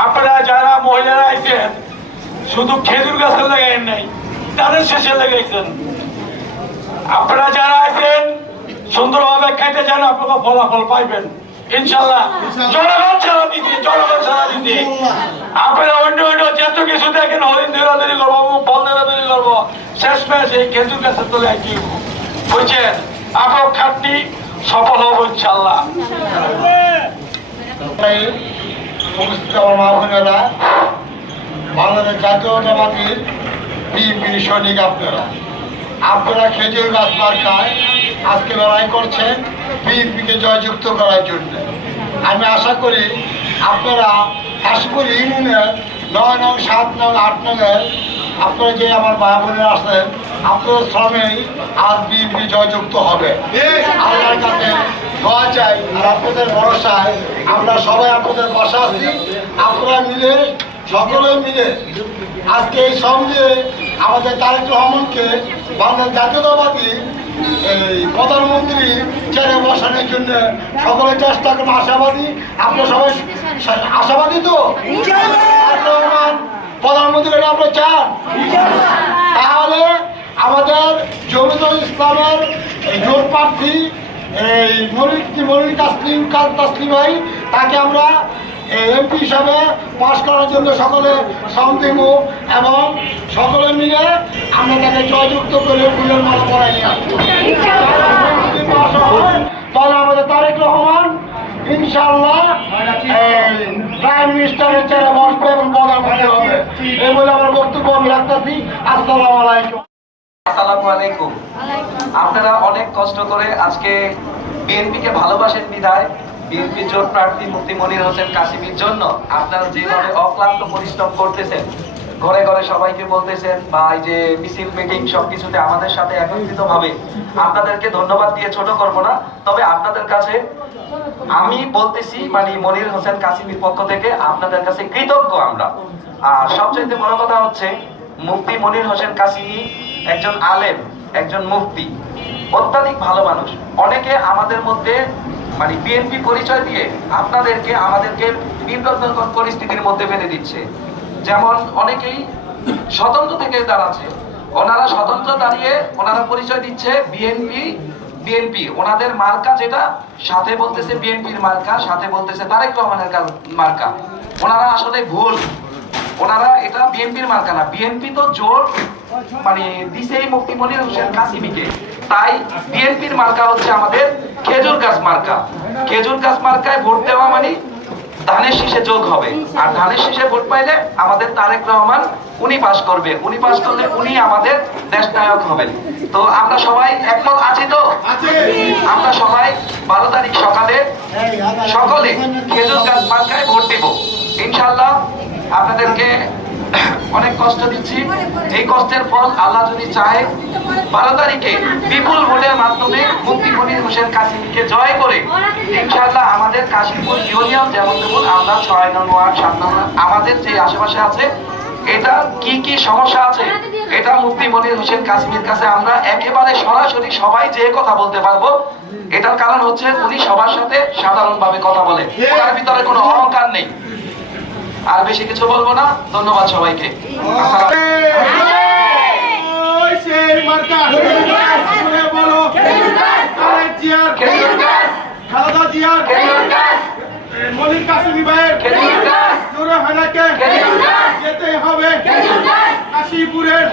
আপনারা যারা মহিলারা আইছেন শুধু খেজুর গাছের লাগাইন নাই, তাদের শেষে লাগাইছেন। আপনারা যারা আইছেন সুন্দরভাবে খাইতে যান, আপনারা ফলাফল পাইবেন ইনশাল্লাহ। জনগণ ছাড়া দিচ্ছি, জনগণ ছাড়া দিচ্ছি। আপনারা অন্য অন্য যত কিছু দেখেন, হরিণ ধরাধরি করবো, ফল ধরাধরি করবো, শেষ ম্যাচ এই খেজুর গাছের তলে আইছি। বুঝছেন? আপনার খাটনি সফল হবো ইনশাল্লাহ। আমার মা বোনেরা, বাংলাদেশ জাতীয়তাবাদীর বিএনপির সৈনিক আপনারা খেজুর গাছ মার্কায় আজকে লড়াই করছেন বিএনপিকে জয়যুক্ত করার জন্য। আমি আশা করি আপনারা হাসিপুর ইউনিয়নের 9 নং 7 নং 8 নংয়ের আপনারা যে আমার মা বোনেরা আছেন, আপনাদের শ্রমেই আজ বিএনপি জয়যুক্ত হবে। আল্লাহর কাছে দোয়া চাই, আর আপনাদের ভরসায় আমরা সবাই আপনাদের পাশে আছি। আপনারা মিলে, সকলে মিলে আজকে এই শ্রম দিয়ে আমাদের তারেক রহমানকে বাংলাদেশ জাতীয়তাবাদী প্রধানমন্ত্রী চেয়ারে বসানোর জন্য সকলে চেষ্টা করবো। আশাবাদী, আপনারা সবাই আশাবাদী তো? তারেক রহমান প্রধানমন্ত্রী আপনারা চান? তাহলে আমাদের জমিয়তুল ইসলামের জোট প্রার্থী এই মনির তাসলিম ভাই, তাকে আমরা এমপি হিসাবে পাশ করার জন্য সকলে শ্রম দেব এবং সকলে মিলে আমরা তাকে জয়যুক্ত করে ফুলের মালা পরাই নিয়ে আসবো। তাহলে আমাদের তারেক রহমান ইনশাআল্লাহ প্রাইম মিনিস্টারের চেয়ারে বসবে এবং প্রধানমন্ত্রী হবে। এই বলে আমার বক্তব্য আমি রাখতেছি। আসসালামু আলাইকুম। আসসালামু আলাইকুম। আপনারা অনেক কষ্ট করে আজকে বিএনপিকে ভালোবাসেন বিধায় বিএনপি জোট প্রার্থী মুফতি মনির হোসেন কাসিমির জন্য আপনারা যেভাবে অক্লান্ত পরিশ্রম করতেছেন, ঘরে ঘরে সবাইকে বলতেছেন বা এই যে মিছিল মিটিং সবকিছুতে আমাদের সাথে একত্রিত ভাবে, আপনাদেরকে ধন্যবাদ দিয়ে ছোট করব না। তবে আপনাদের কাছে আমি বলতেছি, মানে মনির হোসেন কাসিমির পক্ষ থেকে আপনাদের কাছে কৃতজ্ঞ আমরা। আর সবচেয়ে বড় কথা হচ্ছে মুফতি মনির হোসেন কাসিমি একজন আলেম, একজন মুফতি, অত্যাধিক ভালো মানুষ। অনেকে আমাদের মধ্যে মানে বিএনপি পরিচয় দিয়ে আপনাদেরকে আমাদেরকে বিব্রতকর পরিস্থিতির মধ্যে ফেলে দিচ্ছে। যেমন অনেকেই স্বতন্ত্র থেকে দাঁড়াচ্ছে, ওনারা স্বতন্ত্র দাঁড়িয়ে ওনারা পরিচয় দিচ্ছে বিএনপি ওনাদের মার্কা, যেটা সাথে বলতেছে বিএনপির মার্কা, সাথে বলতেছে তারেক রহমানের মার্কা। ওনারা আসলে ভুল, ওনারা এটা বিএনপির মার্কা না। বিএনপি তো জোট মানে দিছেই মুফতি মনির হোসেন কাসিমিকে, তাই বিএনপির মার্কা হচ্ছে আমাদের খেজুর গাছ মার্কা। খেজুর গাছ মার্কায় ভোট দেওয়া মানে ধানের শীষে যোগ হবে, আর ধানের শীষে ভোট পাইলে আমাদের তারেক রহমান উনি পাস করবে, উনি পাস করলে উনি আমাদের দেশ নায়ক হবেন। তো আমরা সবাই একমত আছি তো? আমরা সবাই 12 তারিখ সকালে সকলে খেজুর গাছ মার্কায় ভোট দেব ইনশাআল্লাহ। আপনাদেরকে অনেক কষ্ট দিচ্ছি, এই কষ্টের ফল আল্লাহ যদি চায় 12 তারিখে বিপুল ভোটের মাধ্যমে মুফতি মনির হোসেন কাসিমিকে জয় করে ইনশাআল্লাহ আমাদের কাশীপুর ইউনিয়ন যেমন তেমন আমরা 6 নং ওয়ার্ড 7 নং আমাদের যে আশেপাশে আছে, এটা কি কি সমস্যা আছে এটা মুফতি মনির হোসেন কাসিমির কাছে আমরা একেবারে সরাসরি সবাই যে কথা বলতে পারবো। এটার কারণ হচ্ছে উনি সবার সাথে সাধারণভাবে কথা বলেন, ওনার ভিতরে কোনো অহংকার নেই। আর বেশি কিছু বলবো না, ধন্যবাদ সবাইকে। মনির কাসিমি ভাইয়ের যেতে হবে কাশীপুরের